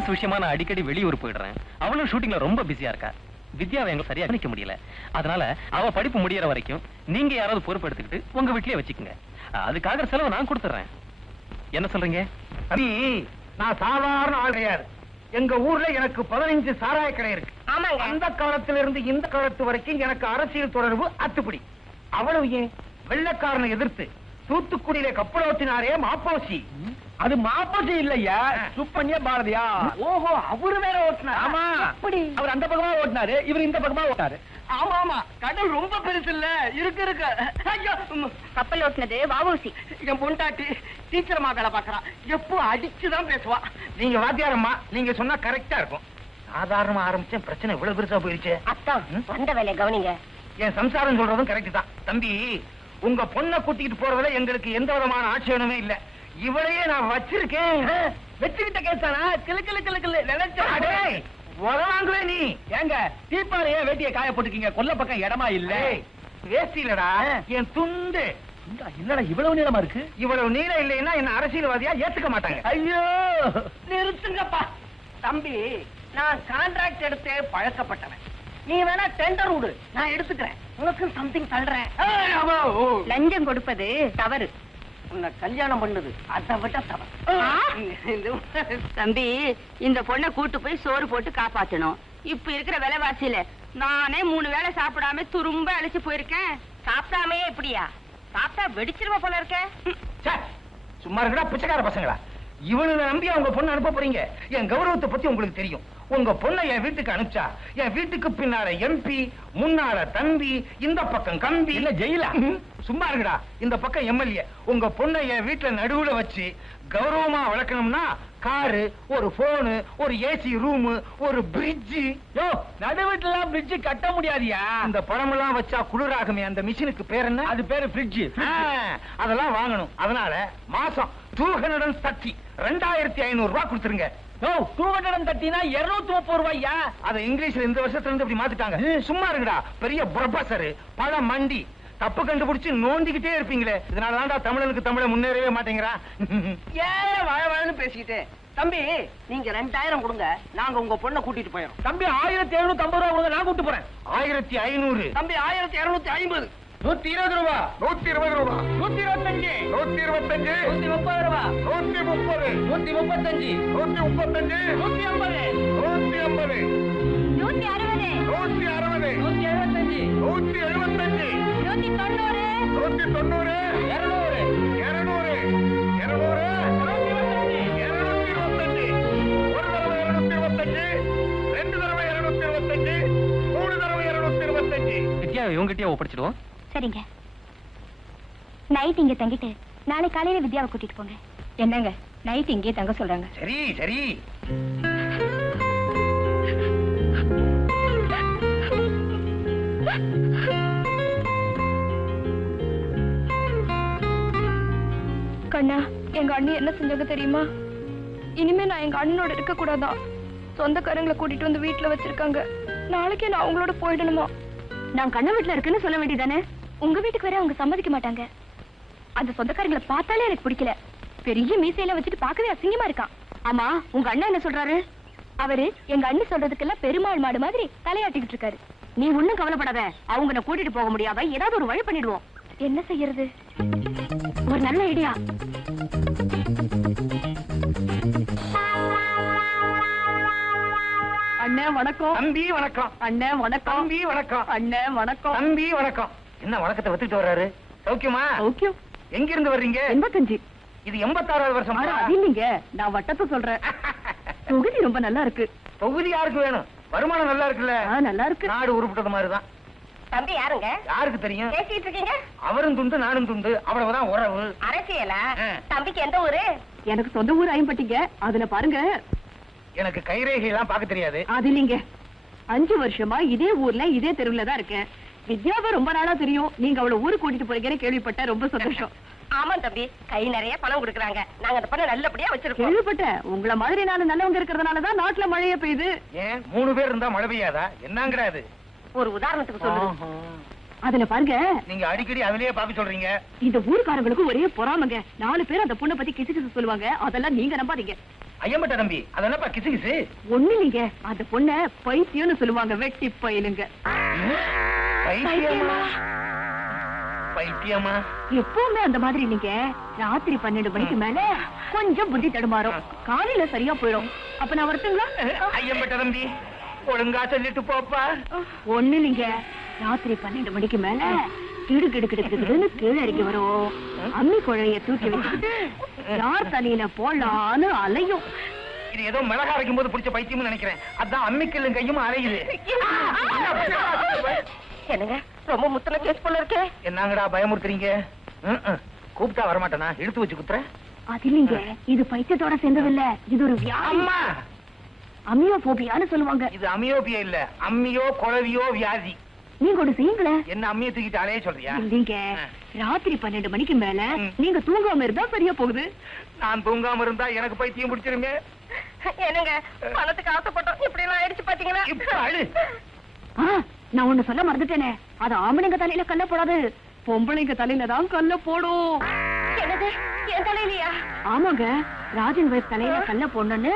Business விஷயமா நான் அடிக்கடி வெளியூர் போயிடுறேன். அவளும் ஷூட்டிங்ல ரொம்ப பிஸியா இருக்கா. வித்யாவை எங்க சரியா கவனிக்க முடியல. அதனால அவ படிப்பு முடியற வரைக்கும் நீங்க யாராவது பொறுப்பு எடுத்துக்கிட்டு உங்க வீட்லயே வச்சுக்கோங்க. அதுக்காக செலவு நான் கொடுத்துறேன். என்ன சொல்றீங்க? நான் சாதாரண ஆள் கிடையாது. எங்க ஊர்ல எனக்கு 15 சாராய கடை இருக்கு. அந்த காலத்திலிருந்து இந்த காலத்து வரைக்கும் எனக்கு அரசியல் தொடர்பு அத்துப்படி. அவ்வளவு ஏன் வெள்ளக்காரனை எதிர்த்து தூத்துக்குடியில கப்பலோட்டினாரே மாப்போசி. அது மாப்போசி இல்லையா, சுப்பண்ணிய பாரதியா. ஓஹோ, அவரு வேற ஓட்டினார். ஆமா, அவர் அந்த பக்கமா ஓட்டினாரு, இவர் இந்த பக்கமா ஓட்டாரு. ஆமா ஆமா, கடல் ரொம்ப பெருசு இல்ல. இருக்கு. கப்பல் ஓட்டினது வாவூசி. என் பொண்டாட்டி சீக்கிரமா வேலை பாக்குறான். எப்போ அடிச்சுதான் பேசுவா. நீங்க வாத்தியாரம்மா, நீங்க சொன்னா கரெக்டா இருக்கும். சாதாரணமா ஆரம்பிச்சேன், பிரச்சனை இவ்வளவு பெருசா போயிருச்சு. அத்தான் வந்த வேலையை கவனிங்க. என் சம்சாரம் சொல்றதும் கரெக்ட் தான். தம்பி, உங்க பொண்ணை கூட்டிக்கிட்டு போறதுல எங்களுக்கு எந்த விதமான ஆட்சேபனமே இல்ல. இவளையே நான் வச்சிருக்கேன். வச்சுக்கிட்ட கேட்டானா கிளு நினைச்சே உதவாங்களே. நீ ஏங்க தீப்பாளைய வேட்டிய காய போட்டுக்கீங்க. கொல்ல பக்கம் இடமா இல்ல. வேஸ்டிலடா என் துண்டு. என்னடா இவ்வளவு நீளமா இருக்கு? இவ்வளவு நீளம் இல்லைன்னா என்ன அரசியல்வாதியா ஏத்துக்க மாட்டாங்க. ஐயோ நிறுத்துங்கப்பா. தம்பி, நான் கான்ட்ராக்ட் எடுத்து பழக்கப்பட்டவன். நீ வேணா டெண்டர் விடு, நான் எடுத்துக்கிறேன். உனக்கு சம்திங் தள்ளுறேன். லஞ்சம் கொடுப்பது தவறு. உன்னை கல்யாணம் பண்ணது அதை விட தவறு. தம்பி, இந்த பொண்ணை கூட்டு போய் சோறு போட்டு காப்பாத்தணும். இப்ப இருக்கிற விலைவாசியில நானே 3 வேளை சாப்பிடாம துரும்ப அழைச்சு போயிருக்கேன். சாப்பிடாமே எப்படியா? சாப்பிட்டா வெடிச்சிருவ போல இருக்க. சும்மா இருக்கா பிச்சைக்கார பசங்களா? இவனுங்க நம்பி அவங்க பொண்ணு அனுப்ப போறீங்க. என் கௌரவத்தை பத்தி உங்களுக்கு தெரியும். உங்க பொண்ணை என் வீட்டுக்கு அனுப்பிச்சா என் வீட்டுக்கு பின்னால எம்பி, முன்னால தம்பி, இந்த பக்கம் கம்பி இல்ல ஜெயிலா. சும்மா இருக்குடா, இந்த பக்கம் எம்எல்ஏ. உங்க பொண்ணை என் வீட்டுல நடுவுல வச்சு கௌரவமா வளர்க்கணும்னா காரு, ஒரு போனு, ஒரு ஏசி ரூம், ஒரு பிரிட்ஜ். நடுவீட்டுல பிரிட்ஜ் கட்ட முடியாதியா? அந்த பழமெல்லாம் வச்சா குளிராகுமே, அந்த மிஷினுக்கு பேர் என்ன? அது பேரு பிரிட்ஜ். அதெல்லாம் வாங்கணும். அதனால மாசம் 230 2500 ரூபாய் கொடுத்துருங்க. 230 230 ரூபாயா? அத இங்கிலீஷ்ல இந்த வருஷத்துல இருந்து அப்படி மாத்திட்டாங்க. சும்மா இருக்குடா, பெரிய ப்ரொஃபசர் பழ மண்டி. தப்பு கண்டுபிடிச்சு நோண்டிக்கிட்டே இருப்பீங்களே. இதனாலதான்டா தமிழனுக்கு தமிழ முன்னேறவே மாட்டேங்கிறான். ஏன் வாழவாழன்னு பேசிக்கிட்டு. தம்பி, நீங்க 2000 கொடுங்க, நாங்க உங்க பொண்ணை கூட்டிட்டு போயிடும். தம்பி 1750 ரூபாய் கொடுங்க, நான் கூட்டு போறேன். 1500. தம்பி 1250. 120 ரூபா. 120 ரூபா. 125. 125. 130 ரூபா. 130. 135. 135. 150. 150. 160. 160. 175. 175. 190. 190. 200. 200. 200. 225. ஒரு தடவை 225. 2 தடவை 225. 3 தடவை 225. வித்யா இவங்கிட்டயே ஒப்படைச்சிடுவோம். சரிங்க, நைட் இங்க தங்கிட்டு நாளை காலையில வித்யாவை கூட்டிட்டு போங்க. என்னங்க, நைட் இங்கே தங்க சொல்றாங்க. சரி சரி. கண்ணா, எங்க அண்ணி என்ன செஞ்சாங்க தெரியுமா? இனிமே நான் எங்க அண்ணனோட இருக்க கூடாதா? சொந்தக்காரங்களை கூட்டிட்டு வந்து வீட்டுல வச்சிருக்காங்க. நாளைக்கே நான் அவங்களோட போயிடணுமா? நான் கண்ண வீட்டுல இருக்குன்னு சொல்ல வேண்டியதானே? உங்க வீட்டுக்கு வர அவங்க சம்மதிக்க மாட்டாங்க. அந்த சொந்தக்காரங்களை பார்த்தாலே எனக்கு பிடிக்கல. பெரிய மீசையில வச்சுட்டு பார்க்கவே அசிங்கமா இருக்கான். ஆமா, உங்க அண்ணா என்ன சொல்றாரு? அவரு எங்க அண்ணி சொல்றதுக்கெல்லாம் பெருமாள் மாடு மாதிரி தலையாட்டிக்கிட்டு இருக்காரு. நீ ஒண்ணும் கவலைப்படாத, அவங்க கூட்டிட்டு போக முடியாத ஏதாவது ஒரு வழி பண்ணிடுவோம். என்ன செய்யறது? ஒரு நல்ல ஐடியா. அண்ணே வணக்கம். தம்பி வணக்கம். அண்ணே வணக்கம். தம்பி வணக்கம். அண்ணே வணக்கம். தம்பி வணக்கம். என்ன வணக்கத்தை வச்சுட்டு வர்றாரு? சௌக்கியமா? சௌக்கியம். எங்க இருந்து வர்றீங்க? 85. இது 86வது வருஷம். அது இல்லைங்க, நான் வட்டத்தை சொல்றேன். தொகுதி ரொம்ப நல்லா இருக்கு. தொகுதி யாருக்கு வேணும்? வருமானம் நல்லா இருக்குல்ல? நல்லா இருக்கு. நாடு உருப்பிட்டது மாதிரிதான். தம்பி யாருங்க? யாருக்கு தெரியும்? பேசிட்டு இருக்கீங்க. அவரும் துண்டு நானும் துண்டு, அவ்வளவுதான் உறவு. அரசியலா? தம்பிக்கு எந்த ஊரு? எனக்கு சொந்த ஊர் ஐம்பட்டிங்க. அதுல பாருங்க, எனக்கு கைரேகை எல்லாம் பார்க்க தெரியாது. அது இல்லைங்க, 5 வருஷமா இதே ஊர்ல இதே தெருவுல தான் இருக்கேன். வித்யாவை ரொம்ப நாளா தெரியும். நீங்க அவளை ஊருக்கு கூட்டிட்டு போறீங்கன்னு கேள்விப்பட்டேன். ரொம்ப சந்தோஷம். ஆமா தம்பி, கை நிறைய பணம் கொடுக்கறாங்க. நாங்க அந்த பணம் நல்லபடியா வச்சிருக்கோம். கேள்விப்பட்டேன். உங்கள மாதிரி நாலு நல்லவங்க இருக்கிறதுனாலதான் நாட்டுல மழையே பெய்யுது. ஏன் 3 பேர் இருந்தா மழை பெய்யாதா? என்னங்கிறாது? ஒரு உதாரணத்துக்கு சொல்லுங்க. அதுல பாருங்க, நீங்க அடிக்கடி அதுலயே பாக்க சொல்றீங்க. இந்த ஊர்க்காரங்களுக்கு ஒரே பொறாமங்க. 4 பேர் அந்த பொண்ணை பத்தி கிசு கிசு சொல்லுவாங்க. அதெல்லாம் நீங்க நம்பாதீங்க. ஐயம்பட்ட தம்பி அதென்னப்பா கிசு கிசு? ஒண்ணு இல்லைங்க, அந்த பொண்ண பைத்தியம்னு சொல்லுவாங்க, வெட்டி பயிலுங்க. பைத்தியமா? பைத்தியமா? எப்பவுமே அந்த மாதிரி நீங்க ராத்திரி 12 மணிக்கு மேல கொஞ்சம் புத்தி தடுமாறும், காலையில சரியா போயிடும். அப்ப நான் வரட்டுங்களா? ஐயம்பட்ட தம்பி ஒழுங்கா சொல்லிட்டு போப்பா. ஒண்ணு இல்லைங்க, ராத்திரி 12 மணிக்கு மேல கிடு கிடு கிடு கிடுன்னு கீழே இறங்கி வரும். அம்மி குழைய தூக்கி வச்சுக்கிட்டு யார் தலையில போடலான்னு அலையும். இது ஏதோ மிளகா வைக்கும் போது பிடிச்ச பைத்தியம்னு நினைக்கிறேன். அதான் அம்மிக்கல்லும் கையும் அலையுது. என்னங்க ரொம்ப முத்தன கேஸ் போல இருக்கே. என்னங்கடா பயமுறுத்துறீங்க? கூப்பிட்டா வரமாட்டேனா? இழுத்து வச்சு குத்துறேன். அது இல்லைங்க, இது பைத்தியத்தோட சேர்ந்தது இல்ல, இது ஒரு வியாதி. அம்மா, அமியோபோபியான்னு சொல்லுவாங்க. இது அமியோபியா இல்ல, அம்மியோ குழவியோ வியாதி. நீங்க ஒண்ணு செய்யுங்களேன். என்ன அம்மியை தூக்கிட்டு அலைய சொல்றியா? இல்லைங்க, ராத்திரி 12 மணிக்கு மேல நீங்க தூங்காம இருந்தா சரியா போகுது. நான் தூங்காம இருந்தா எனக்கு பைத்தியம் பிடிச்சிருங்க. என்னங்க பணத்துக்கு ஆசைப்பட்டோம், இப்படி எல்லாம் ஆயிடுச்சு பாத்தீங்களா? இப்ப அழு. நான் ஒண்ணு சொல்ல மறந்துட்டேனே, அது ஆம்பளைங்க தலையில கல்ல போடாது, பொம்பளைங்க தலையில தான் கல்ல போடும். என்னது, என் தலையிலயா? ஆமாங்க, ராஜன் வைஃப் தலையில கல்ல போடணும்னு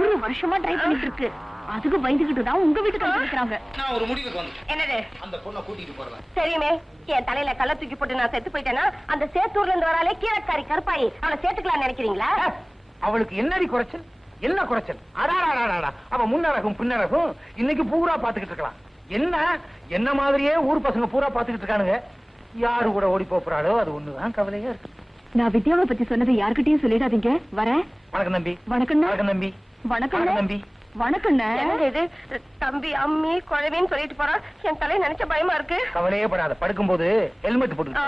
1 வருஷமா ட்ரை பண்ணிட்டு இருக்கு. அதுக்கு பயந்துகிட்டு தான் உங்க வீட்டுக்கு வந்துருக்காங்க. நான் ஒரு முடிவுக்கு வந்தேன். என்னது? அந்த பொண்ணை கூட்டிட்டு போறேன். தெரியுமே, என் தலையில கல்ல தூக்கி போட்டு நான் செத்து போயிட்டேன்னா அந்த சேத்தூர்ல இருந்து வராலே கீழக்காரி கருப்பாயி அவளை சேர்த்துக்கலாம் நினைக்கிறீங்களா? அவளுக்கு என்னடி குறைச்சல்? என்ன குறைச்சல்? அடாடாடாடா, அவ முன்னரகும் பின்னரகும் இன்னைக்கு பூரா பாத்துக்கிட்டு இருக்கலாம். என்ன மாதிரியே ஊர் பசங்க பூரா பாத்துக்கிட்டு இருக்கானுங்க. யாரு கூட ஓடி போறாளோ அது ஒண்ணுதான் கவலையா இருக்கு. நான் வித்யாவை பத்தி சொன்னது யார்கிட்டயும் சொல்லிடாதீங்க. வரேன். வணக்கம் தம்பி. வணக்கம் வணக்கம் தம்பி. வணக்கம் தம்பி. வணக்கம். இது தம்பி அம்மி குழவின்னு சொல்லிட்டு போறான், என் தலையை நினைச்ச பயமா இருக்கு. கவலையே படாத, படுக்கும்போது ஹெல்மெட் போட்டு.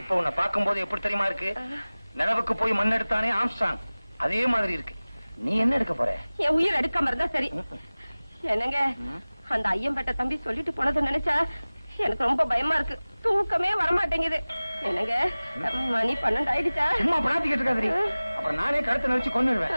இப்ப உன்னை பார்க்கும்போது எப்படி தெரியுமா இருக்கு? நிலவுக்கு போய் மண் எடுத்தானே ஆம்ஸ்ட்ராங், அதே மாதிரி இருக்கு. நீ என்ன எடுக்க போற? என் உயிர் எடுக்காம இருந்தா சரி. என்னங்க, அந்த ஐயம்பேட்டை தம்பி சொல்லிட்டு போனதை நினைச்சா எனக்கு ரொம்ப பயமா இருக்கு, தூக்கமே வரமாட்டேங்குது. என்னங்க, மணி 12 ஆயிடுச்சா? சும்மா படாத்திக்கிட்டு இருக்காதீ, அப்புறம் நானே கழுத்தை நினைச்சு கொன்னுடுவேன்.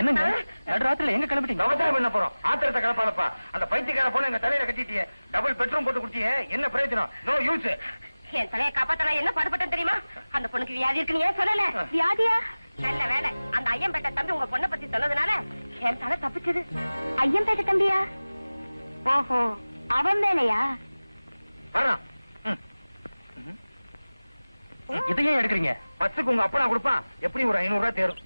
என்னங்க நடுராத்திரில எங்க கிளம்பிட்டீங்க? விவசாயம் பண்ண போறோம். ஆத்திரத்தை கிளப்பாதப்பா. அந்த பைத்தியக்கார போன எங்க தலையில கட்டிட்டியே, டபுள் பெட்ரூம் போட்டு குடிச்சியே, என்ன பிரயோஜனம்? No use. என் தலையை காப்பாத்த என்ன பாடுபட்டேன் தெரியுமா? அந்த பொண்ணுக்கு வியாதி இருக்குன்னு ஏன் சொல்லல? வியாதியா? நல்ல வேலை, அந்த ஐயம்பேட்டை தம்பி உங்க பொண்ணை பத்தி சொன்னதுனால என் தலை தப்பிச்சது. ஐயம்பேட்டை தம்பியா? ஓஹோ, அவன் வேலையா? வரான். இதையே எடுக்கிறீங்க? பஸ்ஸுக்கு உங்க அப்பா கொடுப்பான், எப்படி ஒரு 500 ரூபாய் தேரும்.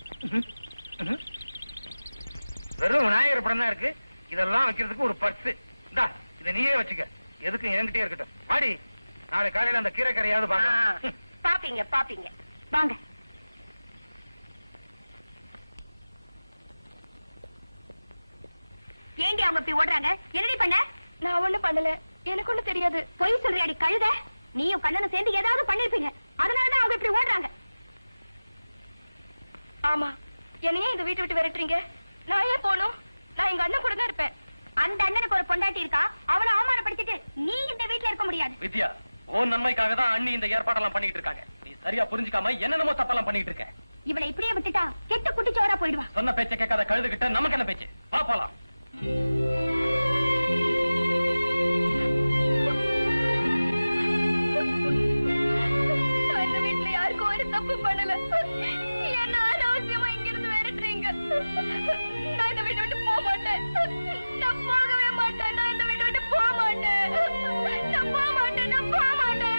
வெறும் விநாயகர் படம் தான் இருக்கு, இதெல்லாம் வைக்கிறதுக்கு ஒரு பர்ஸ். இந்தா, இதை நீயே வச்சுக்க, எதுக்கும் என்கிட்டே இருக்கட்டும். வாடி, நாளை காலையில அந்த கீரை கரையாவது பாக்கலாம். பாப்பீங்க பாப்பீங்க, வாங்க. ஏண்டி அவங்க இப்படி ஓடுறாங்க? என்னடி பண்ண? நான் ஒண்ணும் பண்ணல, எனக்கு ஒண்ணு தெரியாது. பொய் சொல்றியாடி கழுத? நீயும் கண்ணனும் சேர்ந்து ஏதாவது பண்ணிருப்பீங்க, அதனாலதான் அவங்க இப்படி ஓடுறாங்க. ஆமா, என்னையே இந்த வீட்டை விட்டு விரட்டுறீங்க? நான் ஏன் போகணும்? நான் எங்க அண்ணன் கூட தான் இருப்பேன். அந்த அண்ணனுக்கு ஒரு பொண்டாட்டி இருக்கா, அவளை அவமானப்படுத்திட்டு நீ இந்த வீட்டுல இருக்க முடியாது. வித்யா, உன் நன்மைக்காக தான் அண்ணி இந்த ஏற்பாடெல்லாம் பண்ணிட்டு இருக்காங்க. நீ சரியா புரிஞ்சுக்காம என்னென்னமோ தப்பெல்லாம் பண்ணிட்டு இருக்க. இவளை இப்படியே விட்டுட்டா கெட்டு குட்டிச்சோரா போயிடுவா. சொன்ன பேச்சை கேட்காத கழுதுகிட்ட நமக்கு என்ன பேச்சு? வா போலாம். தப்பு பண்ணல. என்ன அனாவசியமா இங்க இருந்து விரட்டுறீங்க. நான் இந்த வீட்டை விட்டு போக மாட்டேன். நான் போகவே மாட்டேன். நான் இந்த வீட்டை விட்டு போக மாட்டேன். நான் போக மாட்டேன். நான் போக மாட்டேன்.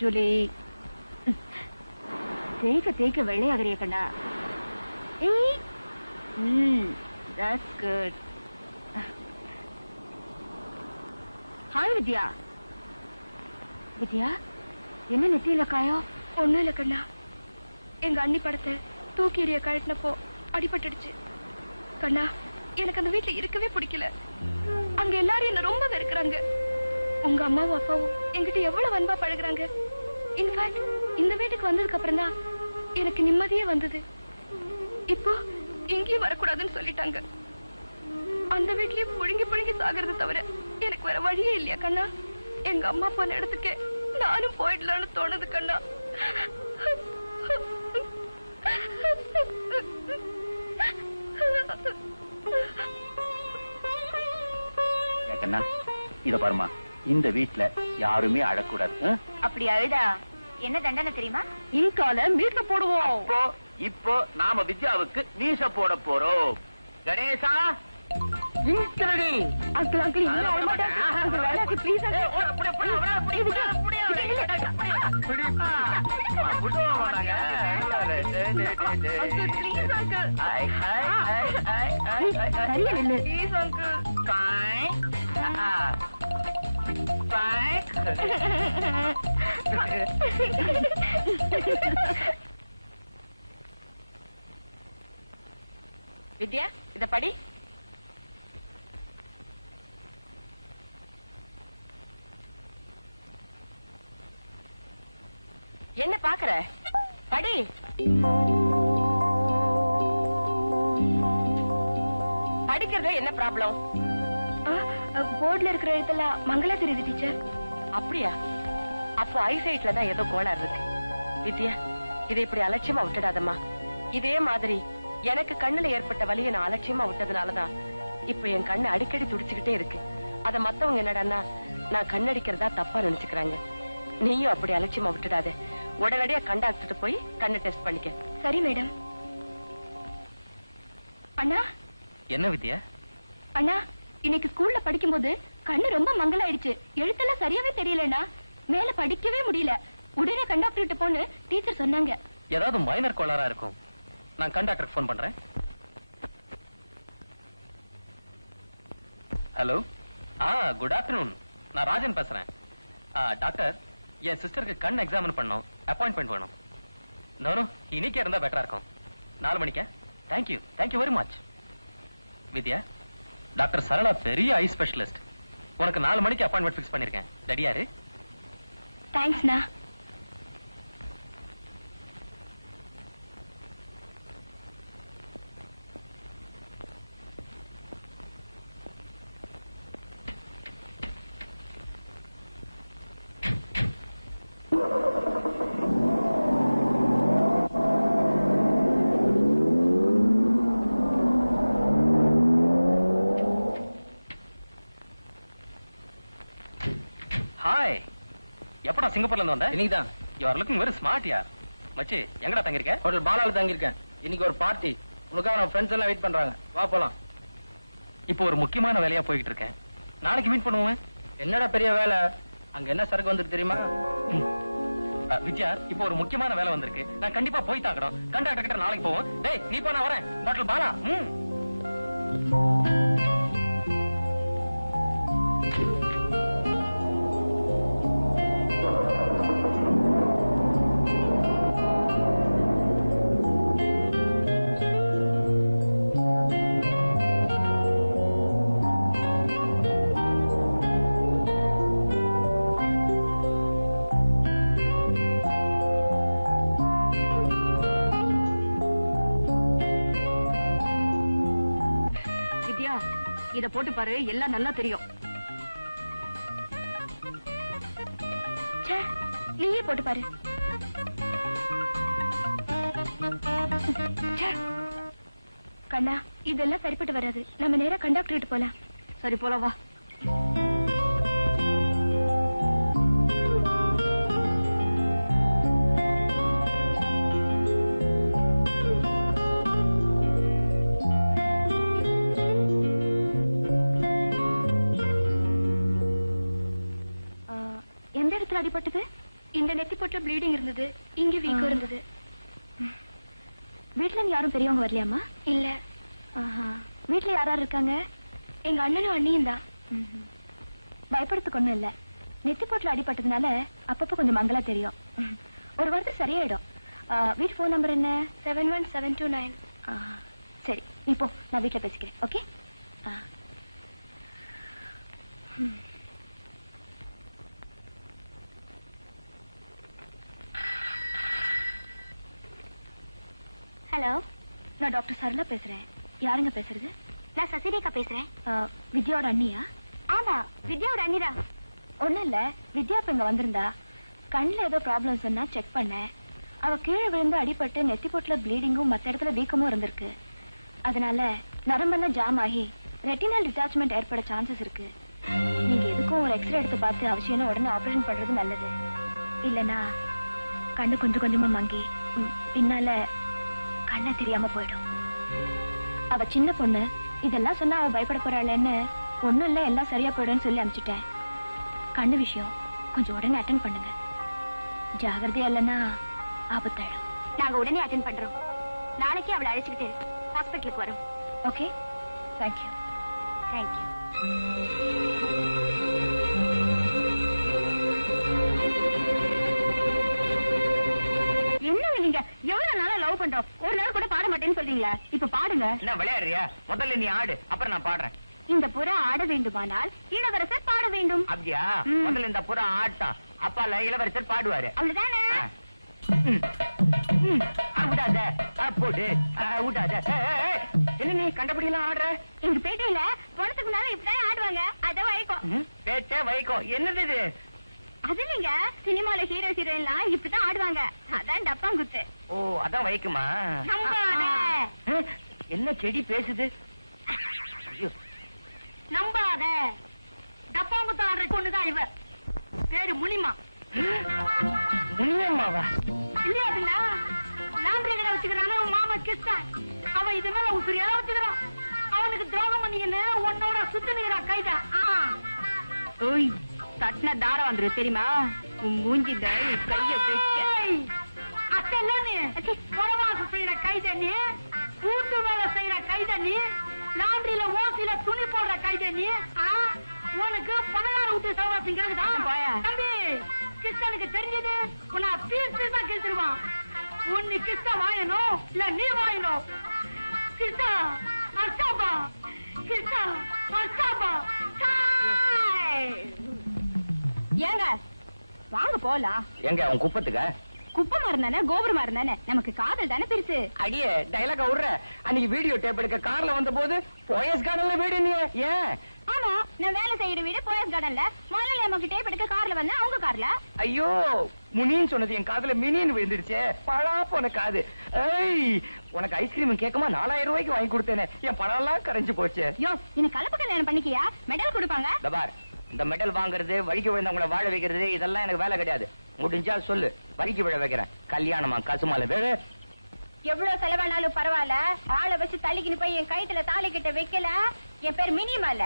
ஜூலி, தேய்க்க தேய்க்க வெள்ளையாகிறிய கண்ணா. That's good. ஹாய் வித்யா. வித்யா, என்ன நெத்தியில காயம்? ஒண்ணும் இல்ல கண்ணா. எங்க அண்ணி படத்தை தூக்கி எறிய கழட்டினப்போ அடிபட்டுடுச்சு. கண்ணா, எனக்கு அந்த வீட்டுல இருக்கவே பிடிக்கல. அங்க எல்லாரும் என்ன ரொம்ப வெறுக்கிறாங்க. உங்க அம்மாவும் அப்பாவும் என்கிட்ட எவ்வளவு அன்பா பழகுறாங்க. இன்ஃபேக்ட் இந்த வீட்டுக்கு வந்ததுக்கு அப்புறம் தான் எனக்கு நிம்மதியே வந்தது. இப்போ எங்கேயும் வரக்கூடாதுன்னு சொல்லிட்டாங்க. அந்த வீட்லயே புழுங்கி புழுங்கி சாகிறது தவிர எனக்கு வேற வழியே இல்லையா கண்ணா? எங்க அம்மா போன இடத்துக்கு நானும் போயிடலான்னு தோணுது கண்ணா. கண்ணா, இத பாருமா, இந்த வீட்டுல யாருமே அழக்கூடாது. அப்படி அழுதா என்ன தண்டனை தெரியுமா? இன்கால மீட்ல போடுவோம். இப்போ நாம வித்யாவுக்கு மீச போட போறோம். கணேசா, இன்கிரடி அங்கிள் அங்கிள் இன்னும் அழ மாட்டேன். அங்கிள் வேலைக்கு ப்ளீஸ் அங்கிள். சரியா நில்லு. Please uncle. வித்யா, இத படி. என்ன பாக்குற? படி. படிக்கிறதுல என்ன ப்ராப்ளம்? போர்ட்ல இருக்கிற எழுத்தெல்லாம் மங்களா தெரியுது டீச்சர். அப்படியா? அப்போ ஐசைட்ல தான் ஏதோ கோளாறு இருக்கு. வித்யா, இதை இப்படி அலட்சியமா விட்டுடாதம்மா. இதே மாதிரி எனக்கு கண்ணுல ஏற்பட்ட வலியை நான் அலட்சியமா விட்டதுனாலதான் இப்ப என் கண்ணு அடிக்கடி துடிச்சுக்கிட்டே இருக்கு. அத மத்தவங்க என்னடான்னா நான் கண்ணடிக்கிறதா தப்பா நினைச்சுக்கிறாங்க. நீயும் அப்படி அலட்சியமா விட்டுடாத. உடனடியா கண்டாக்டர் போய் கண்ணு டெஸ்ட் பண்ணிக்க. சரி மேடம். அண்ணா. என்ன வித்யா? அண்ணா, இன்னைக்கு ஸ்கூல்ல படிக்கும்போது கண்ணு ரொம்ப மங்கலாயிடுச்சு. எழுத்தெல்லாம் சரியாவே தெரியலண்ணா. மேல படிக்கவே முடியல. உடனே கண்டாக்டர் கிட்ட போன்னு டீச்சர் சொன்னாங்க. ஏதாவது மைனர் கோளாறா இருக்கும். நான் கண்டாக்டருக்கு ஃபோன் பண்றேன். ஹலோ. Good afternoon. நான் ராஜன் பேசுறேன். டாக்டர், என் சிஸ்டருக்கு கண் எக்ஸாமின் பண்ணோம். அப்பாயின்மெண்ட் வேணும். நோ, இன்னைக்கே இருந்தா பெட்டரா இருக்கும். 4 மணிக்கா? Thank you very much. Vidya, doctor Sarala பெரிய ஐ ஸ்பெஷலிஸ்ட். உனக்கு 4 மணிக்கு அப்பாயின்மெண்ட் ஃபிக்ஸ் பண்ணிருக்கேன். ரெடியாரு? தேங்க்ஸ்ண்ணா. ஹாய். எப்படா சிங்கப்பூர்ல இருந்து வந்த? இன்னைக்கு தான். You are looking very smart யார். மச்சி, எங்கடா தங்கிருக்க? ஹோட்டல் பாலால தங்கியிருக்கேன். இன்னைக்கு ஒரு பார்ட்டி. உனக்காக நம்ம ஃப்ரெண்ட்ஸ் எல்லாம் வெயிட் பண்றாங்க. வா போலாம். இப்போ ஒரு முக்கியமான வேலையா போயிட்டு இருக்கேன். நாளைக்கு மீட் பண்ணுவோமே. என்னடா பெரிய வேலை? அங்க என்ன சரக்கு வந்துருக்கு தெரியுமா? வித்யா, இப்போ ஒரு முக்கியமான வேலை வந்திருக்கு. நான் கண்டிப்பா போய் தாக்கணும். கண்டாக்டர் கிட்ட நாளைக்கு போவோம். டேய், நீ போ, நான் வரேன். பாட்டில் பாலா. இத போட்டு பாரு, எல்லாம் நல்லா தெரியும். நீயே போட்டு பாரு. கண்ணா, இதெல்லாம் சரிப்பட்டு வராது. நம்ம நேரா கண்டக்டர் கிட்ட போலாம். சரி, போலாம் வா. அடிபட்டது? இந்த நெத்தி போட்ட ப்ளீடிங் இருந்தது, இங்க வீக்கம் இருந்தது. வீட்ல யாரும் பெரியவங்க வரலையாமா? இல்ல. வீட்ல யாராரு இருக்காங்க? எங்க அண்ணனும் அண்ணியும் தான். பயப்படுறதுக்கு ஒண்ணும் இல்ல. நெத்தி போட்டுல அடிபட்டதுனால அப்பப்ப கொஞ்சம் மங்களா தெரியும். ஒரு வாரத்துக்கு சரியாயிடும். வீட்டு போன் நம்பர் என்ன? 71729. சரி, இப்போ நான் வீட்டுல பேசிக்கிறேன். ஓகே? ஹலோ, நான் டாக்டர் சரளா பேசுறேன். யாருங்க பேசுறது? நான் சசிரேகா பேசுறேன். வித்யாவோட அண்ணியா? ஆமா, வித்யாவோட அண்ணிதான். ஒண்ணும் இல்ல, வித்யா இப்ப இங்க வந்திருந்தா. கண்ணுல ஏதோ ப்ராப்ளம் சொன்னா செக் பண்ணேன். அவ கீழே விழுந்து அடிபட்டு நெத்தி போட்டுல ப்ளீடிங்கும் மற்ற இடத்துல வீக்கமும் இருந்திருக்கு. அதனால நரம்பெல்லாம் ஜாம் ஆகி ரெட்டினல் டிட்டாச்மெண்ட் ஏற்பட சான்சஸ் இருக்கு. நீங்க எதுக்கும் ஒரு எக்ஸ்ரே எடுத்து பார்த்து அவசியம் உடனே ஆபரேஷன் பண்றது நல்லது. இல்லைன்னா கண்ணு கொஞ்சம் கொஞ்சமா மங்கி பின்னால கண்ண தெரியாம போயிடும். அவ சின்ன பொண்ணு, இதெல்லாம் சொன்னா அவ பயப்பட போறாளேன்னு ஒண்ணும் இல்ல, எல்லாம் சரியா போயிடும்னு சொல்லி அனுப்பிச்சிட்டேன். கண்ணு விஷயம் கொஞ்சம் உடனே அட்டென்ட் பண்ணுங்க. ஜாகிரதையா இல்லைன்னா ஆபத்தாயிடும். நாங்க உடனே அட்டென்ட் பண்றோம். நாளைக்கு அவளை அழைச்சுக்கிட்டு ஹாஸ்பிட்டலுக்கு வரோம். ஓகே? தேங்க்யூ. தேங்க்யூ. என்னங்க நீங்க எவ்வளவு நாளா லவ் பண்றோம், ஒரு நாள் கூட பாட மாட்டேன்னு சொல்றீங்களா? இப்ப பாடுங்க. என்ன விளையாடுறியா? முதல்ல நீ ஆடு, அப்புறம் நான் பாடுறேன். இந்த புறா ஆட வேண்டுமானால் இளவரசர் பாட வேண்டும். அப்படியா? முதல்ல இந்த புறா ஆட்டம், அப்பால இளவரசர் பாடுவாரு. அவ்வளவுதானே? விடாத, போடு, விடாத. என்ன நீ கண்டபடி எல்லாம் ஆடுற? எங்க பேட்டையில போனதுக்கு முன்னால இப்படிதான் ஆடுவாங்க. அத வைக்கும். பேட்டை வைக்கும். என்னது இது? அது இல்லைங்க, சினிமால ஹீரோ ஹீரோயின்லாம் இப்படிதான் ஆடுவாங்க. அதான் டப்பாங்குத்து. ஓ, அதான் வைக்குமா? என்ன செடி பேசுது? நம்பாத. டப்பாங்குத்து ஆடுற பொண்ணுதான் இவ. பேரு முனிமா. முனியம்மாவா? இல்லையா பின்ன? லாண்டரி கடை வச்சுக்கிறான உன் மாமா கிருஷ்ணன். அவன் இது மேல உசுரியா வச்சுக்கிறான். அவனுக்கு துரோகம் பண்ணீங்கன்னு உன்னோட சுத்தினுக்கிறா கைதா. ஓய், தட்டின தாரம் வந்துரு தெரியுமா? உன் மூஞ்சி கைய அத்தல்லன்னு புறவாசு செய்யற கைதண்ணி, கூட்டு வேலை செய்யற கைதண்ணி, லாண்டரியில ஓசில துணி போடுற கைதண்ணி. உனக்கு 16 விட்டு சவாசம் கேக்குதான்? தம்பி, கிருஷ்ணனுக்கு தெரிஞ்சது உன்னை பீஸ் பீஸா கேட்டுருவான். உன்னை கிருஷ்ண வாயணும் இல்ல நீ வாயணும். கிருஷ்ணா அர்த்தாபா, கிருஷ்ணா அர்த்தாபா. ஏங்க வாங்க போலாம். எங்க அவன் குப்பத்துக்க? குப்பை மரம் கோபுரம் மரம் நமக்கு காதல் தானே பெருசு. அடியே டைலாக விடுற. அன்னைக்கு வீடியோ டேப் எடுக்க கார்ல வந்த போது போயஸ் கார்டன்ல வீடு நீ ஏன்? ஆமா, நான் வேலை செய்யற வீடு போயஸ் கார்டன்ல. முதல்ல நமக்கு டேப் எடுக்க கார்ல வந்தா அவங்க கார்ல. ஐயோ, முனின்னு சொன்னது என் காதுல மினின்னு விழுந்துருச்சே. பழா போன காது. ஏய், உனக்கு ஐஸ்கிரீம் கேட்கமா 4000 ரூபாய்க்கு வாங்கி கொடுத்தேனே, என் பழம் எல்லாம் கரைஞ்சு போச்சு. யோ, இன்னும் கலப்பு கல்யாணம் பண்ணிக்கியா? மெடல் கொடுப்பாங்க. தபார், இந்த மெடல் வாங்குறது, வழிக்கு விழுந்தவங்களை வாழ வைக்கிறது, இதெல்லாம் எனக்கு வேலை கிடையாது. முடிஞ்சா சொல்லு, வழிக்கு விழ வைக்கிறேன். கல்யாணமா கசுமால வேறு? எவ்வளவு செலவானாலும் பரவாயில்ல, ஆளை வச்சு தள்ளிக்கின்னு போய் என் கைத்துல தாலி கிட்ட வைக்கல. என் பேர் மினிமா இல்ல,